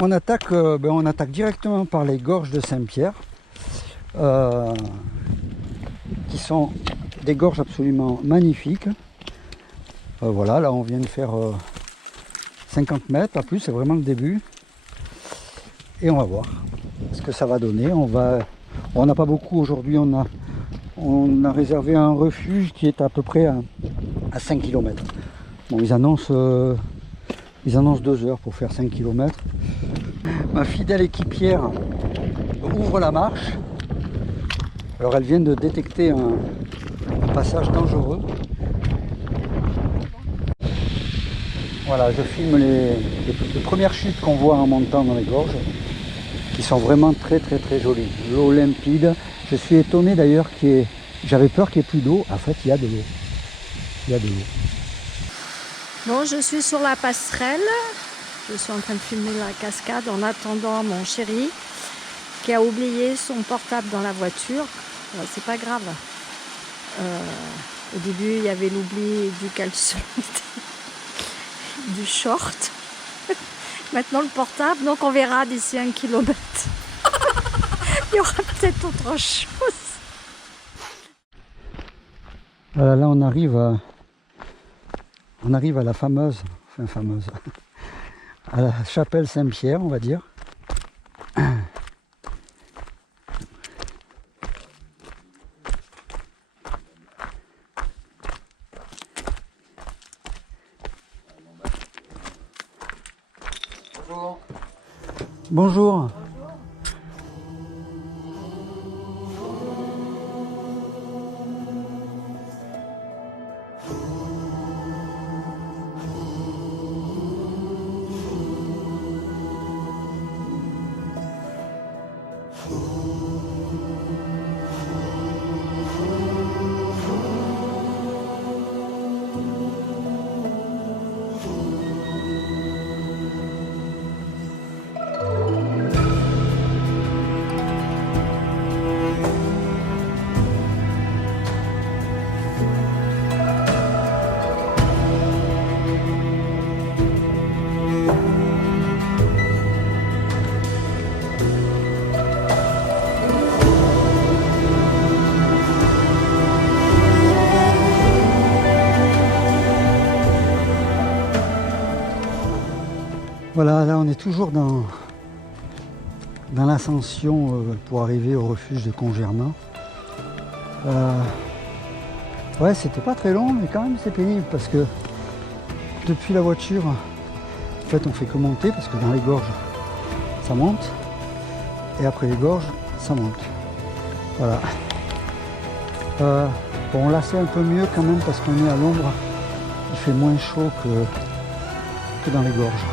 On attaque directement par les gorges de Saint-Pierre, qui sont des gorges absolument magnifiques. Voilà, là on vient de faire 50 mètres, pas plus, c'est vraiment le début. Et on va voir ce que ça va donner. On n'a pas beaucoup aujourd'hui, on a réservé un refuge qui est à peu près à 5 km. Bon, ils annoncent 2 heures pour faire 5 km. Ma fidèle équipière ouvre la marche. Alors elle vient de détecter un passage dangereux. Voilà, je filme les premières chutes qu'on voit en montant dans les gorges, qui sont vraiment très jolies. L'eau limpide. Je suis étonné d'ailleurs j'avais peur qu'il n'y ait plus d'eau. En fait, il y a de l'eau. Il y a de l'eau. Bon, je suis sur la passerelle. Je suis en train de filmer la cascade en attendant mon chéri qui a oublié son portable dans la voiture. C'est pas grave. Au début, il y avait l'oubli du caleçon, du short. Maintenant, le portable. Donc, on verra d'ici 1 kilomètre. Il y aura peut-être autre chose. Voilà, là, on arrive à la fameuse, à la chapelle Saint-Pierre, on va dire. Bonjour. Voilà, là on est toujours dans l'ascension pour arriver au refuge de Congermain. Ouais, c'était pas très long, mais quand même c'est pénible parce que depuis la voiture, en fait on fait que monter parce que dans les gorges ça monte et après les gorges ça monte. Voilà. Bon, là c'est un peu mieux quand même parce qu'on est à l'ombre, il fait moins chaud que dans les gorges.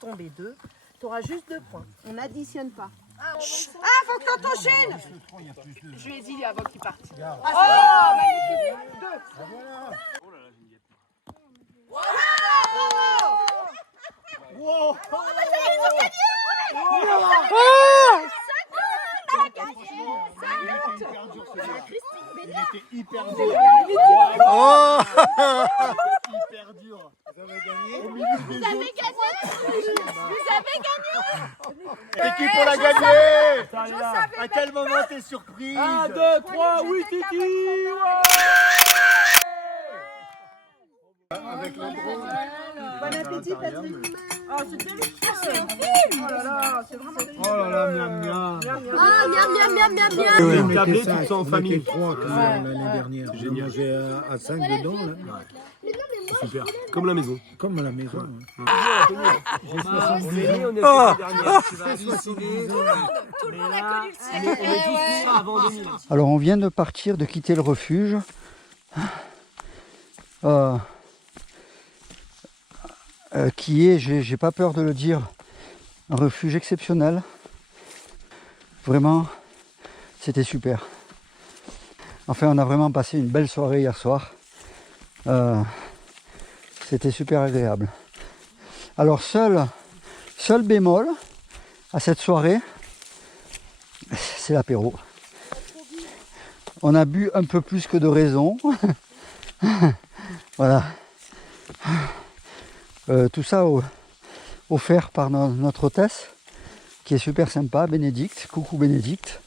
Tomber 2, tu auras juste 2 points. On n'additionne pas. Ah, faut que t'en t'enchaînes. Je lui ai dit avant qu'il parte. Oh, magnifique. 2. Oh là là, j'ai wow. Wow. Oh, bah, ils ont gagné. Il était hyper dur. Oh, Hyper dur. Vous avez gagné. Vous avez gagné. Vous avez gagné. L'équipe, on l'a gagné. À quel moment t'es surprise? 1, 2, 3, oui, Titi. Avec le drone. appétit, Patrick. Oh, c'est délicieux. Oh là là, c'est vraiment délicieux. Oh là là, miam miam. Ah, miam, miam, miam, miam, miam. Oui, On tablé, mettait tu te sens en on famille. mettait 3 l'année dernière. J'ai mangé à 5 dedans, là. Super, comme la maison. Comme à la maison. Hein. J'ai 70 ans, on est la dernière. Tu vas halluciner. Tout le monde a connu le On est tous nés avant 2000. Alors on vient de partir, de quitter le refuge. Qui est, j'ai pas peur de le dire, un refuge exceptionnel. Vraiment, c'était super. Enfin, on a vraiment passé une belle soirée hier soir. C'était super agréable. Alors seul bémol à cette soirée, c'est l'apéro. On a bu un peu plus que de raison. Voilà. Tout ça offert par notre hôtesse, qui est super sympa, Bénédicte. Coucou Bénédicte.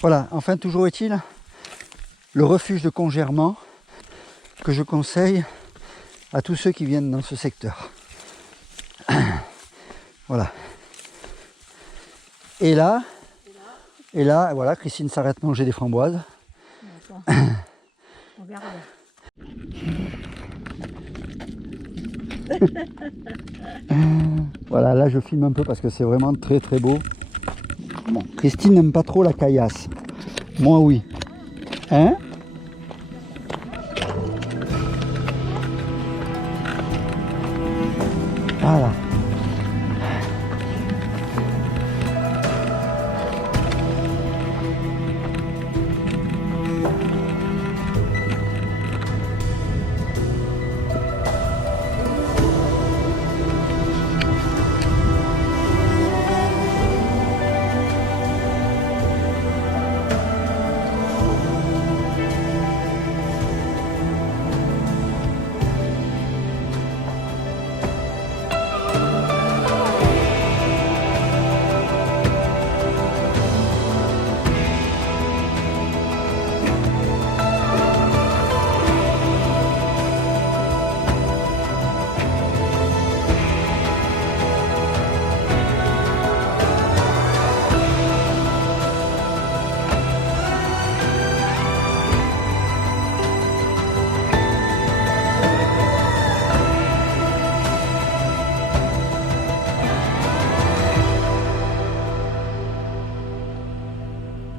Voilà, enfin toujours est-il, le refuge de Congerment que je conseille à tous ceux qui viennent dans ce secteur. Voilà. Et là, voilà, Christine s'arrête manger des framboises. On verra. Voilà, là je filme un peu parce que c'est vraiment très très beau. Bon, Christine n'aime pas trop la caillasse. Moi oui. Hein? Voilà.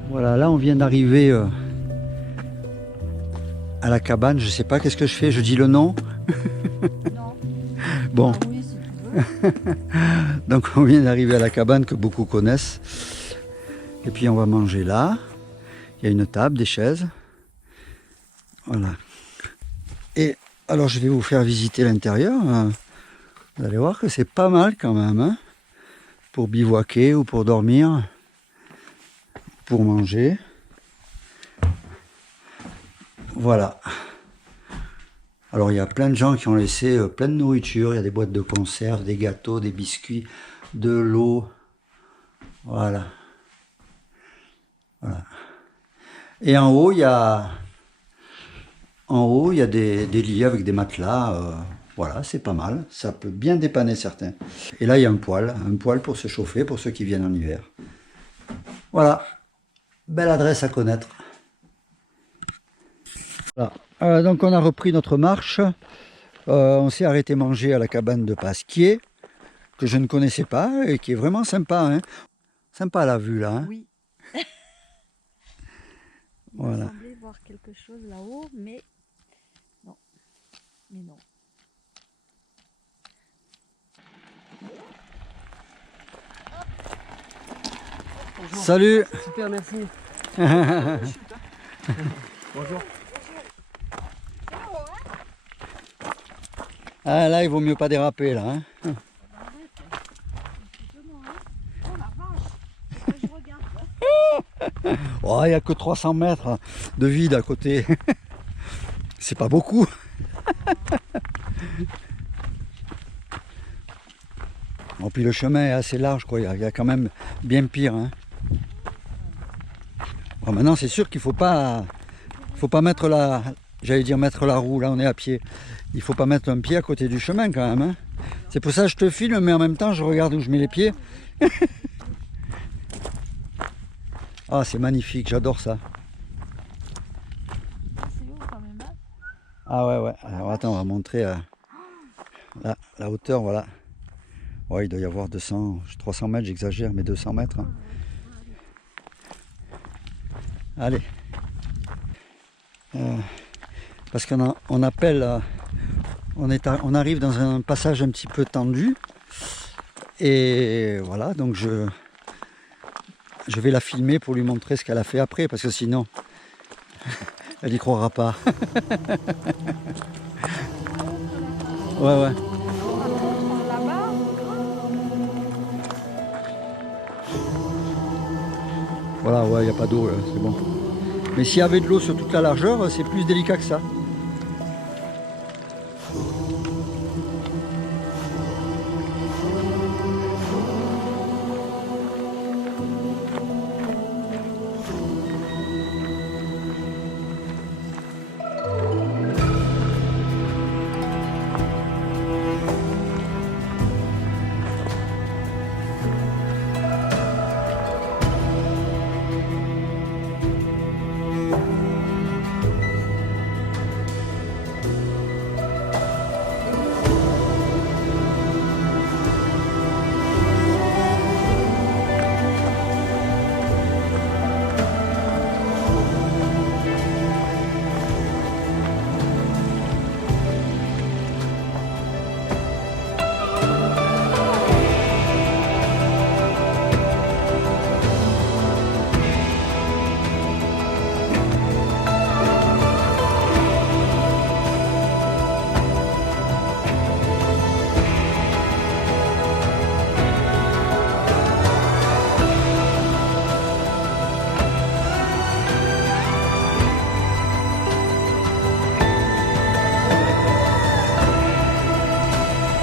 Voilà, là on vient d'arriver à la cabane. Je sais pas qu'est-ce que je fais, je dis le nom. Non. Bon. Ah oui, si tu veux. Donc on vient d'arriver à la cabane que beaucoup connaissent. Et puis on va manger là. Il y a une table, des chaises. Voilà. Et alors je vais vous faire visiter l'intérieur. Vous allez voir que c'est pas mal quand même, hein, pour bivouaquer ou pour dormir, pour manger. Voilà. Alors il y a plein de gens qui ont laissé plein de nourriture. Il y a des boîtes de conserve, des gâteaux, des biscuits, de l'eau. Voilà. Voilà. Et en haut, il y a des lits avec des matelas. Voilà, c'est pas mal. Ça peut bien dépanner certains. Et là, il y a un poêle pour se chauffer pour ceux qui viennent en hiver. Voilà. Belle adresse à connaître. Voilà. Donc on a repris notre marche. On s'est arrêté manger à la cabane de Pasquier, que je ne connaissais pas et qui est vraiment sympa. Hein. Sympa la vue là. Hein. Oui. Voilà. Il semblait voir quelque chose là-haut, mais non. Mais non. Bonjour. Salut. Super, merci. Bonjour. Ah là, il vaut mieux pas déraper là. Hein. Oh la vache, je regarde. Oh, il n'y a que 300 mètres de vide à côté. C'est pas beaucoup. Bon, puis le chemin est assez large, quoi. Il y a quand même bien pire. Hein. Bon, maintenant, c'est sûr qu'il faut pas mettre j'allais dire mettre la roue, là on est à pied. Il faut pas mettre un pied à côté du chemin quand même. Hein. C'est pour ça que je te filme, mais en même temps je regarde où je mets les pieds. Ah, c'est magnifique, j'adore ça. Ah ouais. Alors attends, on va montrer la hauteur, voilà. Ouais, il doit y avoir 300 mètres, j'exagère, mais 200 mètres. Hein. Allez. Parce qu'on appelle, on arrive dans un passage un petit peu tendu. Et voilà, donc je vais la filmer pour lui montrer ce qu'elle a fait après, parce que sinon, elle n'y croira pas. Ouais. Voilà, ouais, il n'y a pas d'eau, c'est bon. Mais s'il y avait de l'eau sur toute la largeur, c'est plus délicat que ça.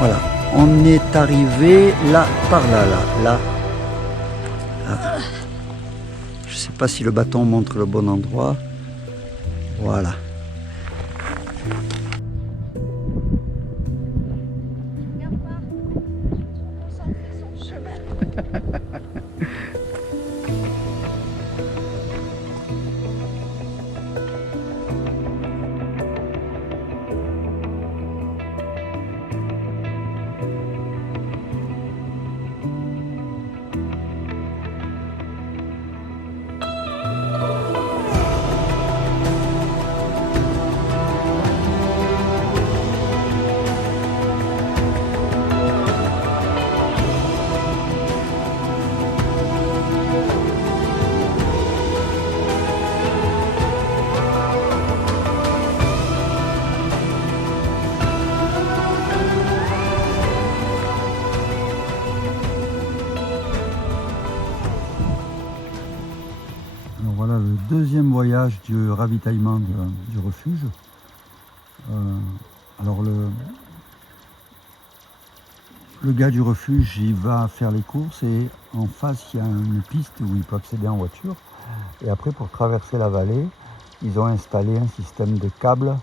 Voilà, on est arrivé là, par là. Je sais pas si le bâton montre le bon endroit. Voilà. Alors voilà le deuxième voyage du ravitaillement du refuge. Alors le gars du refuge, il va faire les courses et en face il y a une piste où il peut accéder en voiture. Et après, pour traverser la vallée, ils ont installé un système de câbles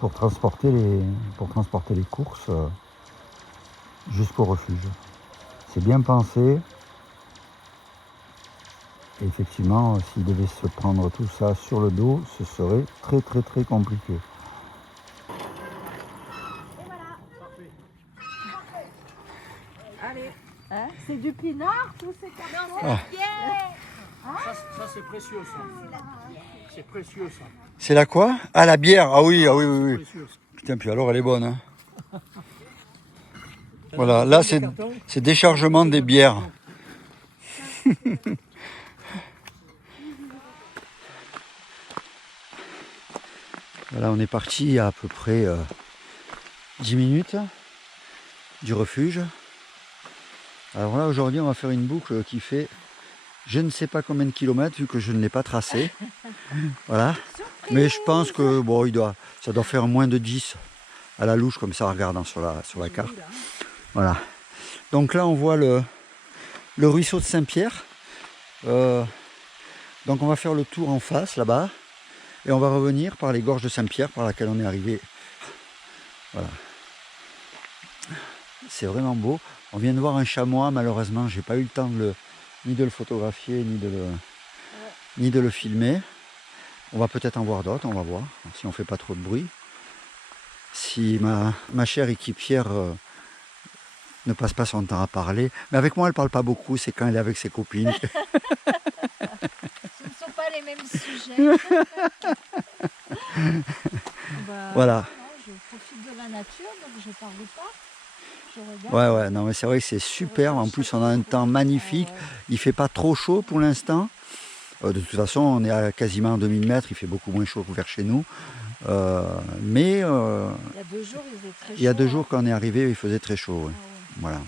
pour transporter les courses jusqu'au refuge. C'est bien pensé. Et effectivement, s'il devait se prendre tout ça sur le dos, ce serait très compliqué. Allez, hein, c'est du pinard, tous ces cartons. Ça c'est précieux ça. C'est précieux ça. C'est la quoi? Ah, la bière. Ah oui. Précieux. Putain, puis alors elle est bonne. Hein. Voilà, là c'est déchargement des bières. Voilà, on est parti à peu près 10 minutes du refuge. Alors là, aujourd'hui, on va faire une boucle qui fait je ne sais pas combien de kilomètres, vu que je ne l'ai pas tracé. Voilà. Mais je pense que bon, ça doit faire moins de 10 à la louche, comme ça, en regardant sur la carte. Voilà. Donc là, on voit le ruisseau de Saint-Pierre. Donc on va faire le tour en face, là-bas. Et on va revenir par les gorges de Saint-Pierre par laquelle on est arrivé. Voilà. C'est vraiment beau. On vient de voir un chamois, malheureusement, j'ai pas eu le temps ni de le photographier, ni de le filmer. On va peut-être en voir d'autres, on va voir, si on fait pas trop de bruit. Si ma chère équipière ne passe pas son temps à parler. Mais avec moi, elle parle pas beaucoup, c'est quand elle est avec ses copines. Ce ne sont pas les mêmes sujets. Voilà. Non, je profite de la nature, donc je ne parle pas. Je regarde. Ouais, non, mais c'est vrai que c'est superbe. En plus, on a un temps magnifique. Il fait pas trop chaud pour l'instant. De toute façon, on est à quasiment 2000 mètres. Il fait beaucoup moins chaud que vers chez nous. Mais il y a 2 jours, il faisait très chaud. il y a 2 jours, quand on est arrivé, il faisait très chaud. Ouais. Ouais. Voilà.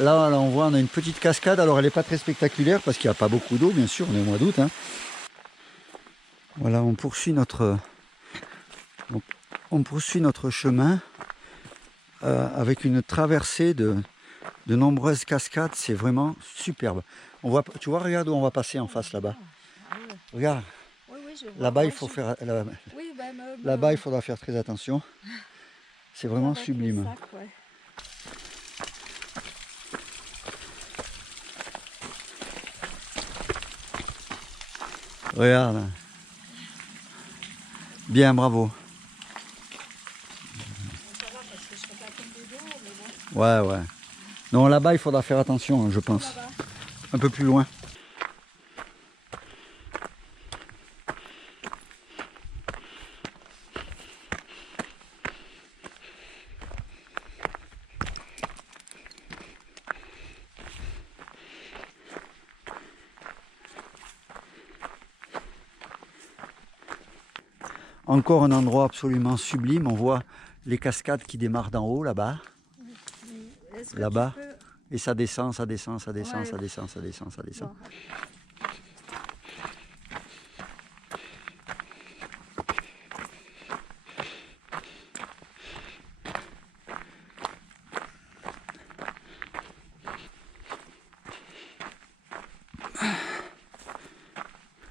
Là, on voit, on a une petite cascade. Alors, elle n'est pas très spectaculaire parce qu'il n'y a pas beaucoup d'eau, bien sûr. On est au mois d'août. Hein. Voilà, on poursuit notre chemin avec une traversée de nombreuses cascades. C'est vraiment superbe. Tu vois, regarde où on va passer en face là-bas. Regarde. Oui, je vois. Là-bas, il faut faire. Oui, Là-bas, il faudra faire très attention. C'est vraiment avec sublime. le sac, ouais. Regarde. Bien, bravo. Ouais. Non, là-bas, il faudra faire attention, je pense. Un peu plus loin. Encore un endroit absolument sublime. On voit les cascades qui démarrent d'en haut, là-bas. Là-bas. Et ça descend, ça descend, ça descend, Ouais. ça descend, ça descend, ça descend. Bon.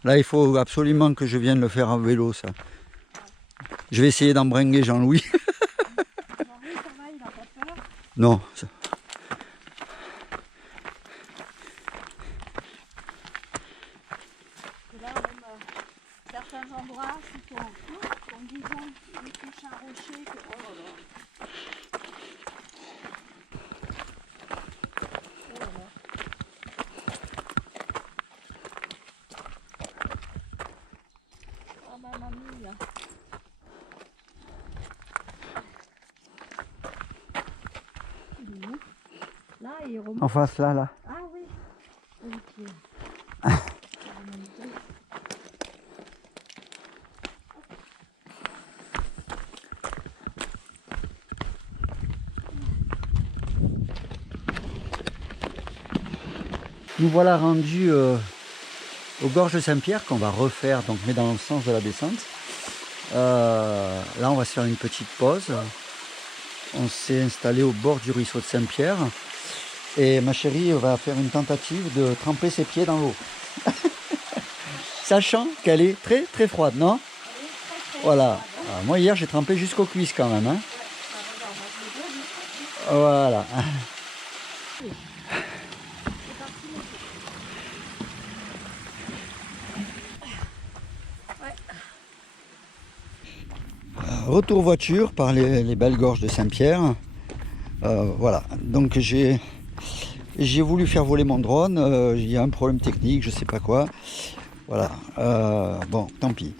Là, il faut absolument que je vienne le faire en vélo, ça. Je vais essayer d'embringuer Jean-Louis. Jean-Louis, ça va, il n'a pas peur. Non. Et là, même certains endroits, si on disant il touche un rocher, que, oh là là. Oh là là. Oh ma mamie là. Il est où? Là, il remonte. En face, là. Ah oui. Ok. Nous voilà rendus aux gorges de Saint-Pierre qu'on va refaire, donc, mais dans le sens de la descente. Là, on va se faire une petite pause. On s'est installé au bord du ruisseau de Saint-Pierre. Et ma chérie va faire une tentative de tremper ses pieds dans l'eau. Sachant qu'elle est très très froide, non? Voilà. Alors, moi hier j'ai trempé jusqu'aux cuisses quand même. Hein. Voilà. Retour voiture par les belles gorges de Saint-Pierre. Voilà. Donc j'ai voulu faire voler mon drone. Il y a un problème technique, je sais pas quoi. Voilà. Bon, tant pis.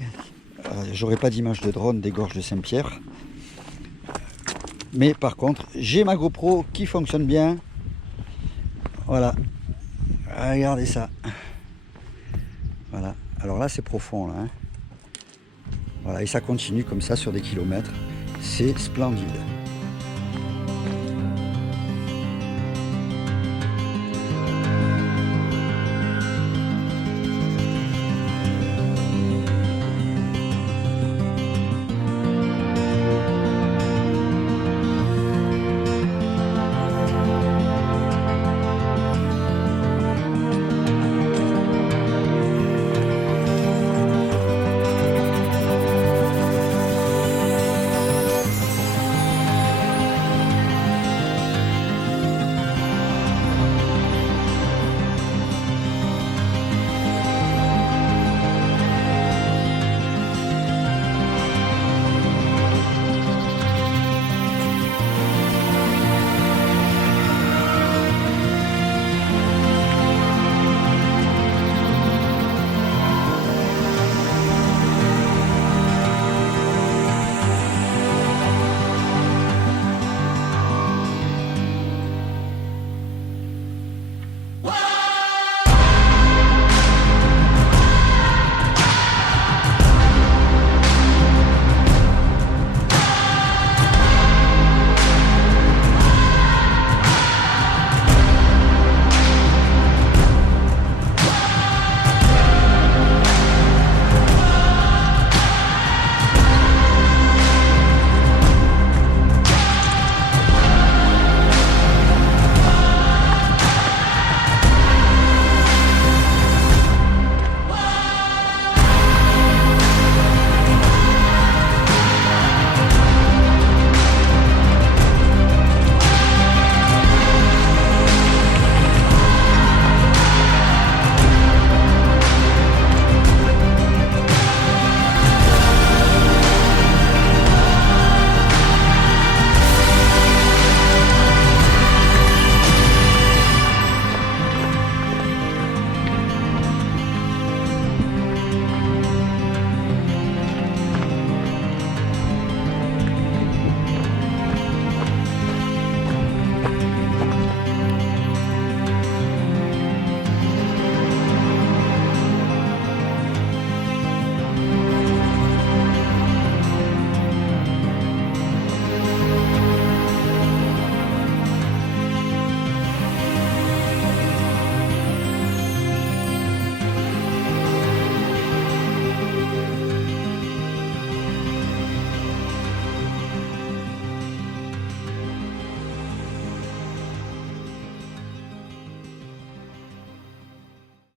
J'aurai pas d'image de drone des gorges de Saint-Pierre. Mais par contre, j'ai ma GoPro qui fonctionne bien. Voilà. Regardez ça. Voilà. Alors là, c'est profond, là. Hein. Voilà. Et ça continue comme ça sur des kilomètres. C'est splendide.